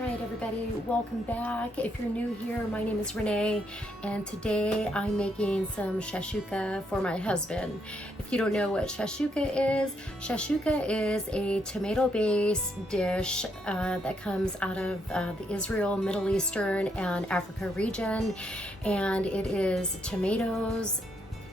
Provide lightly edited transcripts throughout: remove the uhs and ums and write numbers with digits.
right, everybody, welcome back. If you're new here, my name is Renee, and today I'm making some shakshuka for my husband. If you don't know what shakshuka is a tomato-based dish that comes out of the Israel, Middle Eastern, and Africa region, and it is tomatoes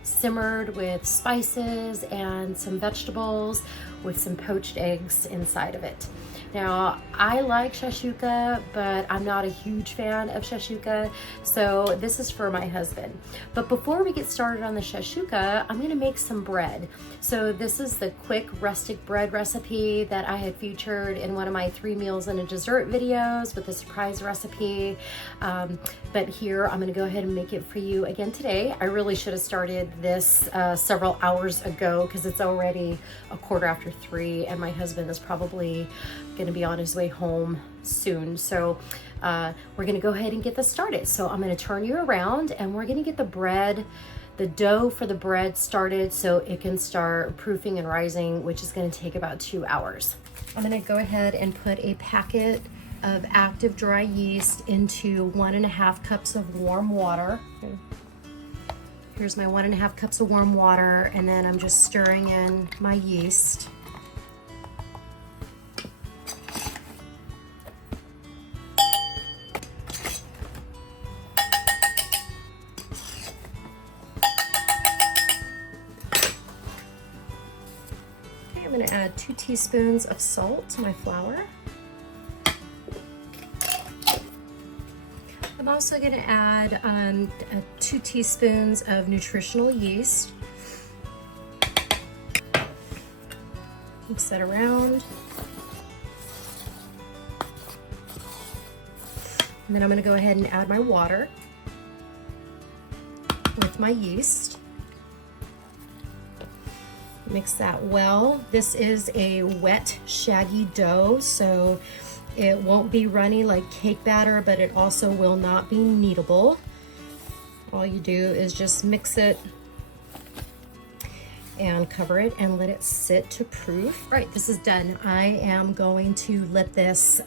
simmered with spices and some vegetables with some poached eggs inside of it. Now, I like shakshuka, but I'm not a huge fan of shakshuka, so this is for my husband. But before we get started on the shakshuka, I'm gonna make some bread. So this is the quick rustic bread recipe that I had featured in one of my 3 meals and a dessert videos with a surprise recipe. But here, I'm gonna go ahead and make it for you again today. I really should have started this several hours ago because it's already 3:15 and my husband is probably gonna be on his way home soon. So we're gonna go ahead and get this started. So I'm gonna turn you around and we're gonna get the dough for the bread started so it can start proofing and rising, which is gonna take about 2 hours. I'm gonna go ahead and put a packet of active dry yeast into 1.5 cups of warm water. Here's my 1.5 cups of warm water, and then I'm just stirring in my yeast. I'm going to add 2 teaspoons of salt to my flour. I'm also going to add 2 teaspoons of nutritional yeast. Mix that around. And then I'm going to go ahead and add my water with my yeast. Mix that well. This is a wet, shaggy dough, so it won't be runny like cake batter, but it also will not be kneadable. All you do is just mix it and cover it and let it sit to proof. All right, this is done. I am going to let this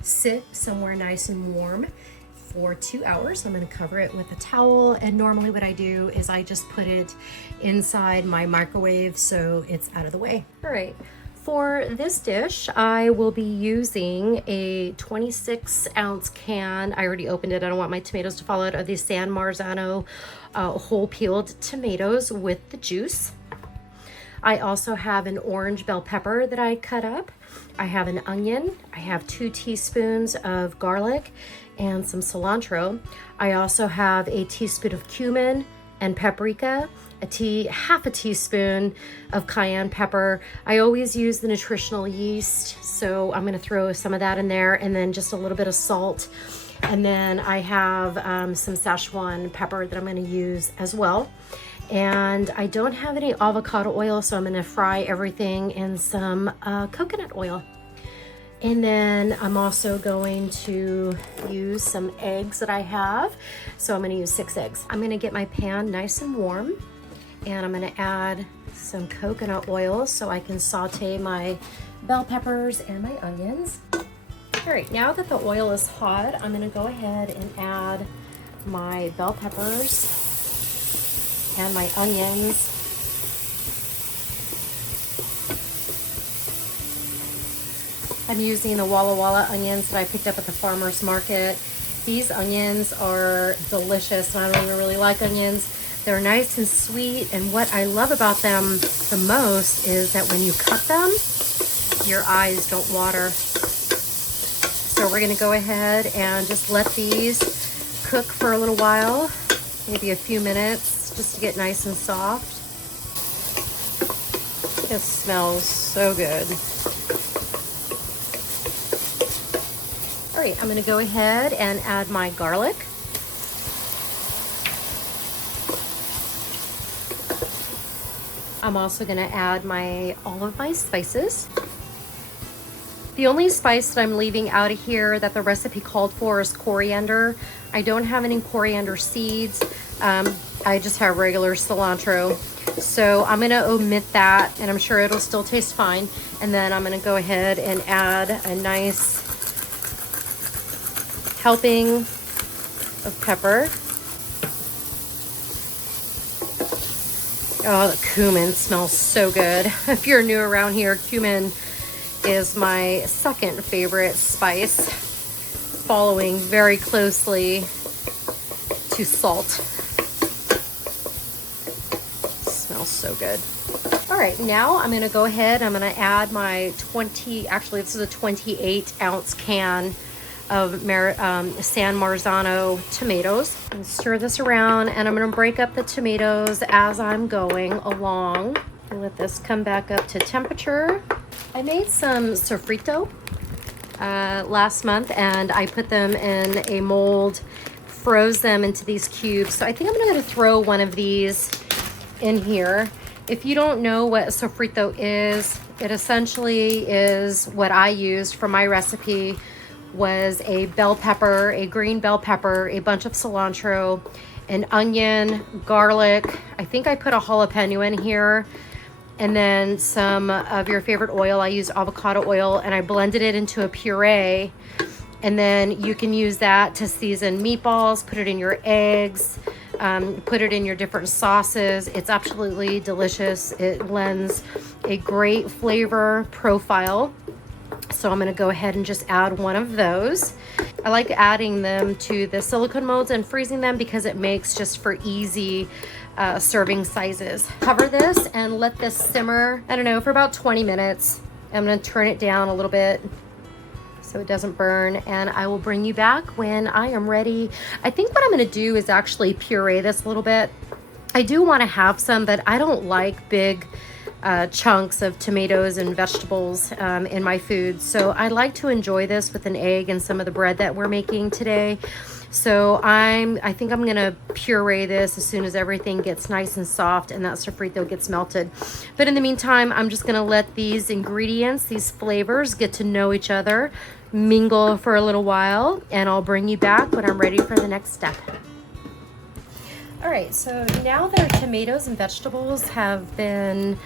sit somewhere nice and warm for 2 hours. I'm going to cover it with a towel, and normally what I do is I just put it inside my microwave so it's out of the way. All right, for this dish I will be using a 26-ounce can. I already opened it. I don't want my tomatoes to fall out, of these San Marzano whole peeled tomatoes with the juice. I also have an orange bell pepper that I cut up. I have an onion. I have 2 teaspoons of garlic and some cilantro. I also have a teaspoon of cumin and paprika, half a teaspoon of cayenne pepper. I always use the nutritional yeast, so I'm gonna throw some of that in there, and then just a little bit of salt. And then I have some Szechuan pepper that I'm gonna use as well. And I don't have any avocado oil, so I'm gonna fry everything in some coconut oil. And then I'm also going to use some eggs that I have. So I'm gonna use 6 eggs. I'm gonna get my pan nice and warm, and I'm gonna add some coconut oil so I can saute my bell peppers and my onions. All right, now that the oil is hot, I'm gonna go ahead and add my bell peppers and my onions. I'm using the Walla Walla onions that I picked up at the farmer's market. These onions are delicious, and I don't even really like onions. They're nice and sweet, and what I love about them the most is that when you cut them, your eyes don't water. So we're gonna go ahead and just let these cook for a little while, maybe a few minutes, just to get nice and soft. It smells so good. All right, I'm gonna go ahead and add my garlic. I'm also gonna add all of my spices. The only spice that I'm leaving out of here that the recipe called for is coriander. I don't have any coriander seeds. I just have regular cilantro. So I'm gonna omit that, and I'm sure it'll still taste fine. And then I'm gonna go ahead and add a nice helping of pepper. Oh, the cumin smells so good. If you're new around here, cumin is my second favorite spice, following very closely to salt. Smells so good. All right, now I'm gonna go ahead, I'm gonna add my actually this is a 28 ounce can of San Marzano tomatoes. And stir this around, and I'm gonna break up the tomatoes as I'm going along. And let this come back up to temperature. I made some sofrito last month, and I put them in a mold, froze them into these cubes. So I think I'm gonna throw one of these in here. If you don't know what sofrito is, it essentially is what I used for my recipe was a bell pepper, a green bell pepper, a bunch of cilantro, an onion, garlic. I think I put a jalapeno in here, and then some of your favorite oil. I used avocado oil, and I blended it into a puree. And then you can use that to season meatballs, put it in your eggs, put it in your different sauces. It's absolutely delicious. It lends a great flavor profile. So I'm going to go ahead and just add one of those. I like adding them to the silicone molds and freezing them because it makes just for easy serving sizes. Cover this and let this simmer, I don't know, for about 20 minutes. I'm going to turn it down a little bit so it doesn't burn, and I will bring you back when I am ready. I think what I'm going to do is actually puree this a little bit. I do want to have some, but I don't like big chunks of tomatoes and vegetables in my food. So I like to enjoy this with an egg and some of the bread that we're making today. So I think I'm gonna puree this as soon as everything gets nice and soft and that sofrito gets melted. But in the meantime, I'm just gonna let these ingredients, these flavors get to know each other, mingle for a little while, and I'll bring you back when I'm ready for the next step. All right, so now that our tomatoes and vegetables have been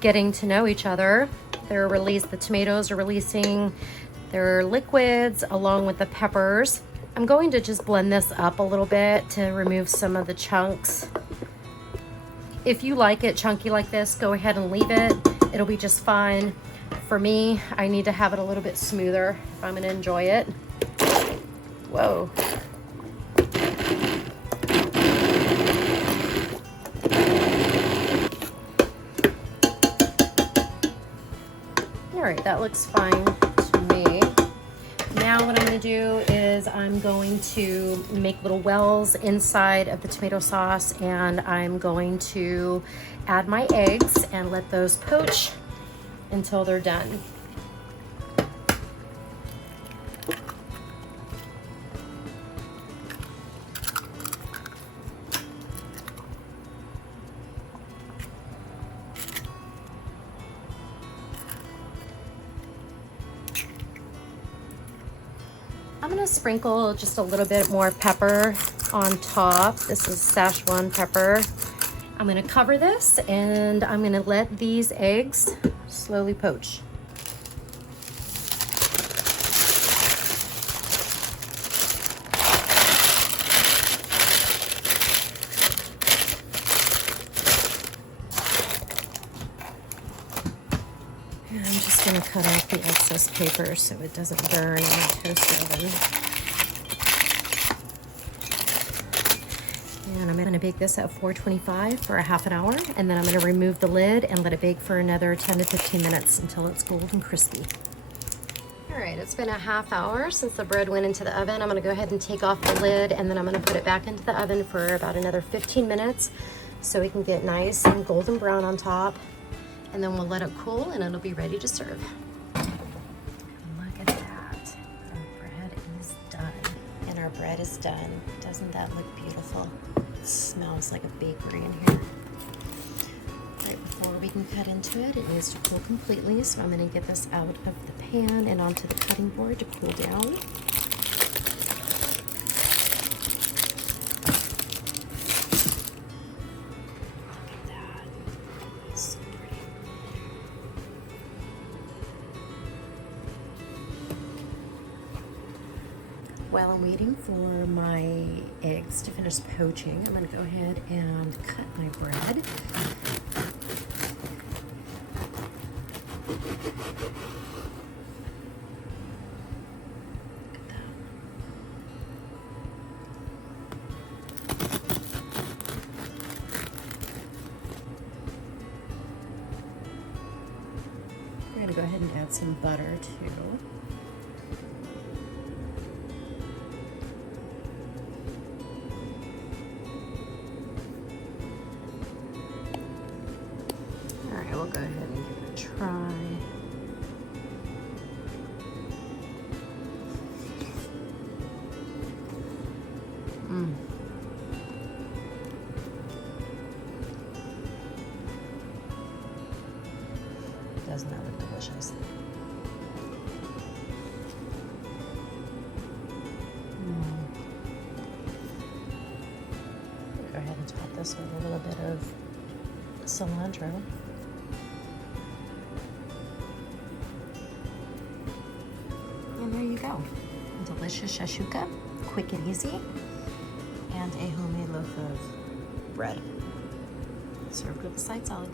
getting to know each other, the tomatoes are releasing their liquids along with the peppers. I'm going to just blend this up a little bit to remove some of the chunks. If you like it chunky like this, go ahead and leave it. It'll be just fine. For me, I need to have it a little bit smoother if I'm gonna enjoy it. Whoa. All right, that looks fine to me. Now what I'm going to do is I'm going to make little wells inside of the tomato sauce, and I'm going to add my eggs and let those poach until they're done. I'm gonna sprinkle just a little bit more pepper on top. This is Szechuan pepper. I'm gonna cover this and I'm gonna let these eggs slowly poach. And I'm just gonna cut off the excess paper so it doesn't burn in the toaster oven. And I'm gonna bake this at 425 for a half an hour, and then I'm gonna remove the lid and let it bake for another 10 to 15 minutes until it's golden crispy. All right, it's been a half hour since the bread went into the oven. I'm gonna go ahead and take off the lid, and then I'm gonna put it back into the oven for about another 15 minutes so it can get nice and golden brown on top. And then we'll let it cool and it'll be ready to serve. Look at that. Our bread is done. And our bread is done. Doesn't that look beautiful? It smells like a bakery in here. Right before we can cut into it, it needs to cool completely. So I'm going to get this out of the pan and onto the cutting board to cool down. While I'm waiting for my eggs to finish poaching, I'm going to go ahead and cut my bread. We're going to go ahead and add some butter too. All right, we'll go ahead and give it a try. Doesn't that look delicious? Go ahead and top this with a little bit of cilantro. And there you go. Delicious shakshuka, quick and easy, and a homemade loaf of bread served with a side salad.